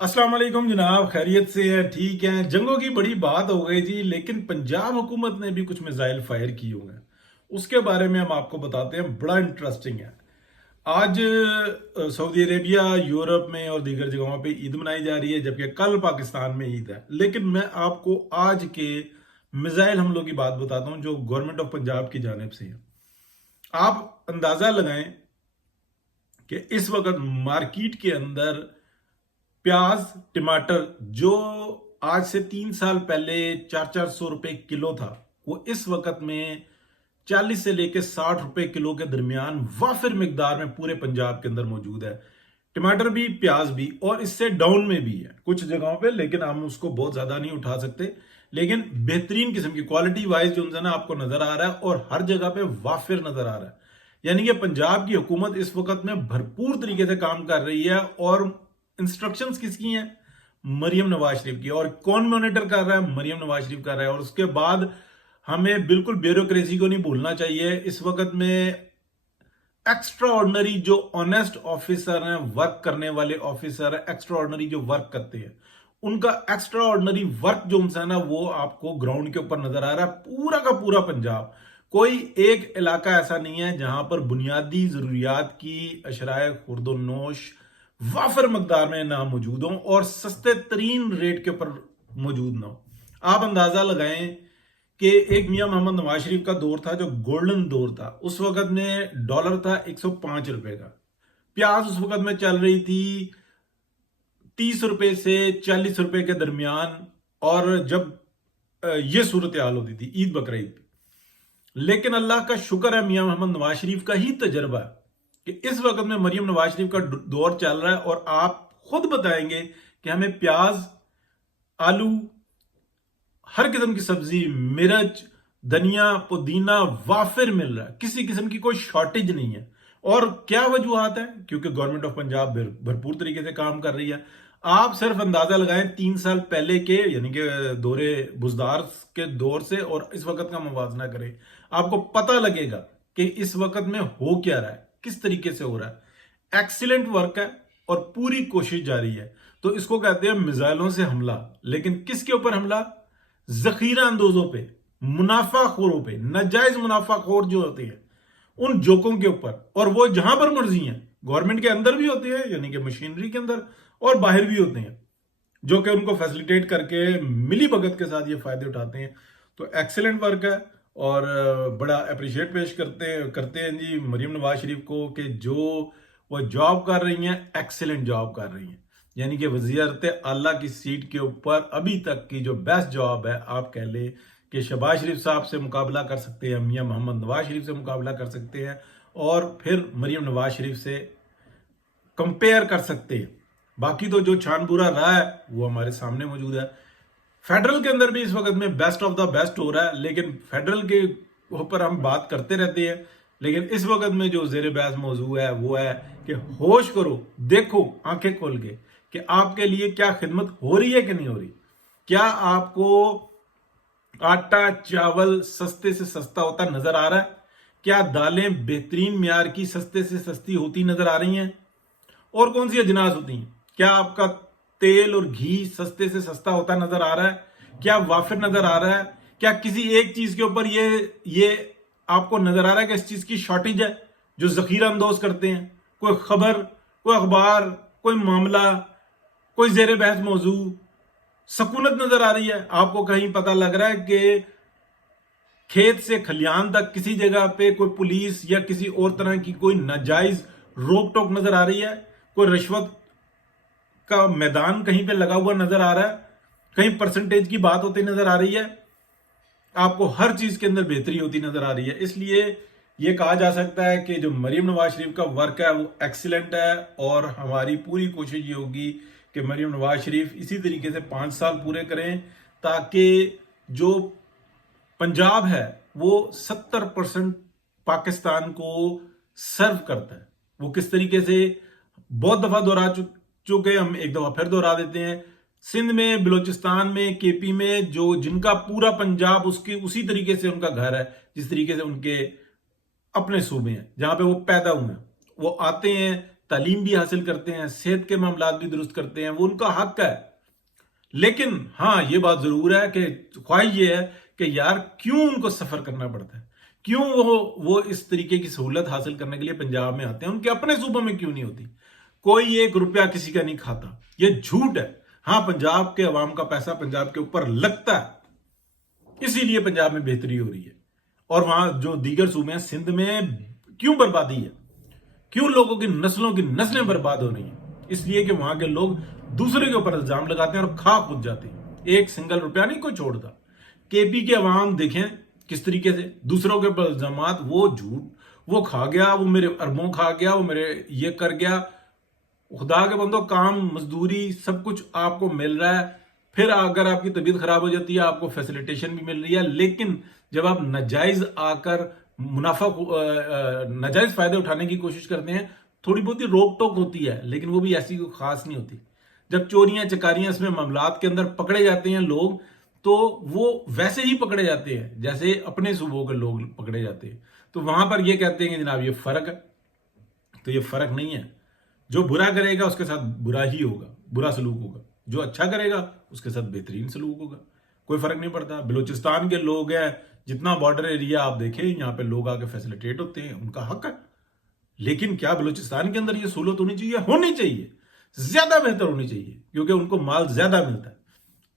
अस्सलाम वालेकुम जनाब, खैरियत से है? ठीक है। जंगों की बड़ी बात हो गई जी, लेकिन पंजाब हुकूमत ने भी कुछ मिसाइल फायर किए हुए हैं। उसके बारे में हम आपको बताते हैं, बड़ा इंटरेस्टिंग है। आज सऊदी अरेबिया, यूरोप में और दीगर जगहों पे ईद मनाई जा रही है, जबकि कल पाकिस्तान में ईद है। लेकिन मैं आपको आज के मिसाइल हमलों की बात बताता हूं जो गवर्नमेंट ऑफ पंजाब की जानिब से है। आप अंदाजा लगाएं कि इस वक्त मार्केट के अंदर प्याज, टमाटर जो आज से 3 साल पहले 400-400 रुपए किलो था, वो इस वक्त में 40 से लेकर 60 रुपए किलो के दरमियान वाफिर मिकदार में पूरे पंजाब के अंदर मौजूद है। टमाटर भी, प्याज भी, और इससे डाउन में भी है कुछ जगहों पे, लेकिन हम उसको बहुत ज्यादा नहीं उठा सकते। लेकिन बेहतरीन किस्म की क्वालिटी वाइज जो है ना आपको नजर आ रहा है, और हर जगह पे वाफिर नजर आ रहा है। यानी कि पंजाब की हुकूमत इस वक्त में भरपूर तरीके से काम कर रही है। और इंस्ट्रक्शंस किसकी हैं? मरियम नवाज शरीफ की। और कौन मॉनिटर कर रहा है? मरियम नवाज शरीफ कर रहा है। और उसके बाद हमें बिल्कुल ब्यूरोक्रेसी को नहीं भूलना चाहिए। इस वक्त में एक्स्ट्रा ऑर्डनरी जो ऑनेस्ट ऑफिसर हैं, वर्क करने वाले ऑफिसर हैं, एक्स्ट्रा ऑर्डनरी जो वर्क करते हैं, उनका एक्स्ट्रा ऑर्डनरी वर्क जो है ना, वो आपको ग्राउंड के ऊपर नजर आ रहा है। पूरा का पूरा पंजाब, कोई एक इलाका ऐसा नहीं है जहां पर बुनियादी जरूरियात की अशराए खुर्दोनोश वाफर मकदार में ना मौजूद हो और सस्ते तरीन रेट के ऊपर मौजूद ना हो। आप अंदाजा लगाएं कि एक मियां मोहम्मद नवाज शरीफ का दौर था जो गोल्डन दौर था। उस वक्त में डॉलर था 105 रुपए का। प्याज उस वक्त में चल रही थी 30 रुपए से 40 रुपए के दरमियान। और जब यह सूरत हाल होती थी ईद बकरीद पे, लेकिन अल्लाह का शुक्र है, मियां मोहम्मद नवाज शरीफ का ही तजर्बा है कि इस वक्त में मरियम नवाज शरीफ का दौर चल रहा है। और आप खुद बताएंगे कि हमें प्याज, आलू, हर किस्म की सब्जी, मिर्च, धनिया, पुदीना वाफिर मिल रहा है। किसी किस्म की कोई शॉर्टेज नहीं है। और क्या वजूहत है? क्योंकि गवर्नमेंट ऑफ पंजाब भरपूर तरीके से काम कर रही है। आप सिर्फ अंदाजा लगाएं 3 साल पहले के, यानी कि दौरे बुजदार के दौर से और इस वक्त का मुवाजना करें, आपको पता लगेगा कि इस वक्त में हो क्या रहा है, किस तरीके से हो रहा है। एक्सीलेंट वर्क है और पूरी कोशिश जारी है। तो इसको कहते हैं मिसाइलों से हमला। लेकिन किसके ऊपर हमला? जखीरा अंदोजों पे, मुनाफाखोरों पे, नाजायज मुनाफाखोर जो होते हैं उन जोकों के ऊपर। और वो जहां पर मर्जी हैं, गवर्नमेंट के अंदर भी होते हैं, यानी कि मशीनरी के अंदर, और बाहर भी होते हैं, जो कि उनको फैसिलिटेट करके मिली भगत के साथ ये फायदे उठाते हैं। तो एक्सीलेंट वर्क है। और बड़ा अप्रिशिएट पेश करते हैं जी मरियम नवाज शरीफ को कि जो वो जॉब कर रही हैं, एक्सीलेंट जॉब कर रही हैं। यानी कि वज़ीरत आला की सीट के ऊपर अभी तक की जो बेस्ट जॉब है, आप कह ले कि शहबाज शरीफ साहब से मुकाबला कर सकते हैं, मियां मोहम्मद नवाज शरीफ से मुकाबला कर सकते हैं, और फिर मरियम नवाज शरीफ से कंपेयर कर सकते हैं। बाकी तो जो छान बुरा रहा है वो हमारे सामने मौजूद है। फेडरल के अंदर भी इस वक्त में बेस्ट ऑफ द बेस्ट हो रहा है, लेकिन फेडरल के ऊपर हम बात करते रहते हैं। लेकिन इस वक्त में जो जेर बहस मौजू है वो है कि होश करो, देखो आंखें खोल के कि आपके लिए क्या खिदमत हो रही है कि नहीं हो रही। क्या आपको आटा चावल सस्ते से सस्ता होता नजर आ रहा है? क्या दालें बेहतरीन म्यार की सस्ते से सस्ती होती नजर आ रही हैं? और कौन सी अजनास होती हैं? क्या आपका तेल और घी सस्ते से सस्ता होता नजर आ रहा है? क्या वाफिर नजर आ रहा है? क्या किसी एक चीज के ऊपर ये आपको नजर आ रहा है कि इस चीज की शॉर्टेज है जो जखीरा अंदोज करते हैं? कोई खबर, कोई अखबार, कोई मामला, कोई जेर बहस मौजू, सकूनत नजर आ रही है? आपको कहीं पता लग रहा है कि खेत से खलियान तक किसी जगह पे कोई पुलिस या किसी और तरह की कोई नाजायज रोक टोक नजर आ रही है? कोई रिश्वत का मैदान कहीं पे लगा हुआ नजर आ रहा है? कहीं परसेंटेज की बात होती नजर आ रही है? आपको हर चीज के अंदर बेहतरी होती नजर आ रही है। इसलिए यह कहा जा सकता है कि जो मरियम नवाज शरीफ का वर्क है वो एक्सीलेंट है। और हमारी पूरी कोशिश ये होगी कि मरियम नवाज शरीफ इसी तरीके से 5 साल पूरे करें, ताकि जो पंजाब है वो 70% पाकिस्तान को सर्व करता है। वो किस तरीके से बहुत दफा दोहरा चुके, हम एक दफा फिर दोहरा देते हैं। सिंध में, बलूचिस्तान में, केपी में, जो जिनका पूरा पंजाब उसकी उसी तरीके से उनका घर है जिस तरीके से उनके अपने सूबे हैं जहां पे वो पैदा हुए हैं। वो आते हैं, तालीम भी हासिल करते हैं, सेहत के मामलात भी दुरुस्त करते हैं, वो उनका हक है। लेकिन हाँ, ये बात जरूर है कि ख्वाहिश ये है कि यार क्यों उनको सफर करना पड़ता है, क्यों वो इस तरीके की सहूलत हासिल करने के लिए पंजाब में आते हैं, उनके अपने सूबों में क्यों नहीं होती। कोई एक रुपया किसी का नहीं खाता, ये झूठ है। हाँ, पंजाब के अवाम का पैसा पंजाब के ऊपर लगता है, इसीलिए पंजाब में बेहतरी हो रही है। और वहां जो दीगर सूबे हैं, सिंध में क्यों बर्बादी है, क्यों लोगों की नस्लों की नस्लें बर्बाद हो रही हैं, इसलिए कि वहां के लोग दूसरे के ऊपर इल्जाम लगाते हैं और खा खुद जाते हैं। एक सिंगल रुपया नहीं कोई छोड़ता। केपी के अवाम देखें किस तरीके से दूसरों के ऊपर इल्जामात, वो झूठ, वो खा गया, वो मेरे अरबों खा गया, वो मेरे ये कर गया। खुदा के बंदो, काम मजदूरी सब कुछ आपको मिल रहा है, फिर अगर आपकी तबीयत खराब हो जाती है आपको फैसिलिटेशन भी मिल रही है, लेकिन जब आप नाजायज आकर नाजायज फायदे उठाने की कोशिश करते हैं, थोड़ी बहुत ही रोक टोक होती है, लेकिन वो भी ऐसी कोई खास नहीं होती। जब चोरियां चकारियां इसमें मामलात के अंदर पकड़े जाते हैं लोग, तो वो वैसे ही पकड़े जाते हैं जैसे अपने सूबों के लोग पकड़े जाते हैं। तो वहां पर ये कहते हैं कि जनाब ये फर्क है, तो ये फर्क नहीं है। जो बुरा करेगा उसके साथ बुरा ही होगा, बुरा सलूक होगा, जो अच्छा करेगा उसके साथ बेहतरीन सलूक होगा, कोई फर्क नहीं पड़ता। बलूचिस्तान के लोग हैं, जितना बॉर्डर एरिया आप देखें, यहाँ पे लोग आके फैसिलिटेट होते हैं, उनका हक है। लेकिन क्या बलूचिस्तान के अंदर ये सहूलत होनी चाहिए? होनी चाहिए, ज्यादा बेहतर होनी चाहिए, क्योंकि उनको माल ज्यादा मिलता है।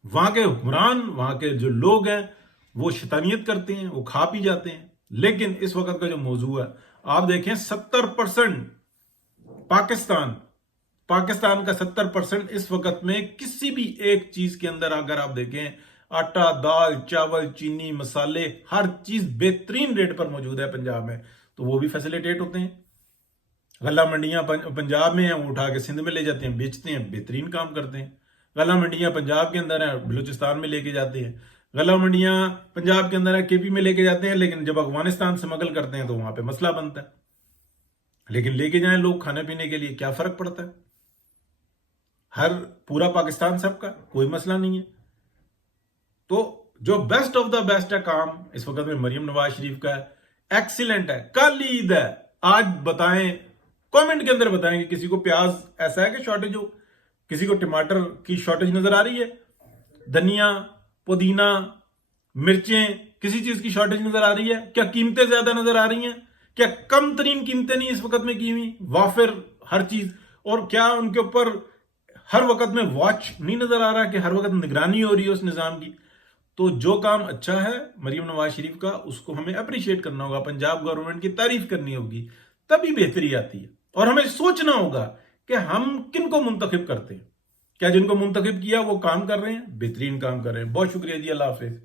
वहां के हुक्मरान, वहां के जो लोग हैं, वो शैतानियत करते हैं, वो खा पी जाते हैं। लेकिन इस वक्त का जो मौजू है, आप देखें 70% पाकिस्तान का 70% इस वक्त में किसी भी एक चीज के अंदर अगर आप देखें, आटा, दाल, चावल, चीनी, मसाले, हर चीज बेहतरीन रेट पर मौजूद है पंजाब में, तो वो भी फैसिलिटेट होते हैं। गला मंडियां पंजाब में हैं, वो उठा के सिंध में ले जाते हैं, बेचते हैं, बेहतरीन काम करते हैं। गला मंडियां पंजाब के अंदर है, बलूचिस्तान में लेके जाते हैं। गला मंडियां पंजाब के अंदर है, केपी में लेके जाते हैं, लेकिन जब अफगानिस्तान से स्मगल करते हैं तो वहां पे मसला बनता है। लेकिन लेके जाएं लोग खाने पीने के लिए, क्या फर्क पड़ता है? हर पूरा पाकिस्तान सबका, कोई मसला नहीं है। तो जो बेस्ट ऑफ द बेस्ट है काम इस वक्त में मरियम नवाज शरीफ का है, एक्सीलेंट है। कल ईद है, आज बताएं, कमेंट के अंदर बताएं कि किसी को प्याज ऐसा है कि शॉर्टेज हो, किसी को टमाटर की शॉर्टेज नजर आ रही है, धनिया, पुदीना, मिर्चें, किसी चीज की शॉर्टेज नजर आ रही है? क्या कीमतें ज्यादा नजर आ रही हैं? क्या कम तरीन कीमतें नहीं इस वक्त में की हुई, वाफिर हर चीज? और क्या उनके ऊपर हर वक्त में वॉच नहीं नजर आ रहा कि हर वक्त निगरानी हो रही है उस निजाम की? तो जो काम अच्छा है मरियम नवाज शरीफ का, उसको हमें अप्रिशिएट करना होगा, पंजाब गवर्नमेंट की तारीफ करनी होगी, तभी बेहतरी आती है। और हमें सोचना होगा कि हम किन को मुंतखब करते हैं। क्या जिनको मुंतखब किया वो काम कर रहे हैं? बेहतरीन काम कर रहे हैं। बहुत शुक्रिया जी, अल्लाह हाफिज।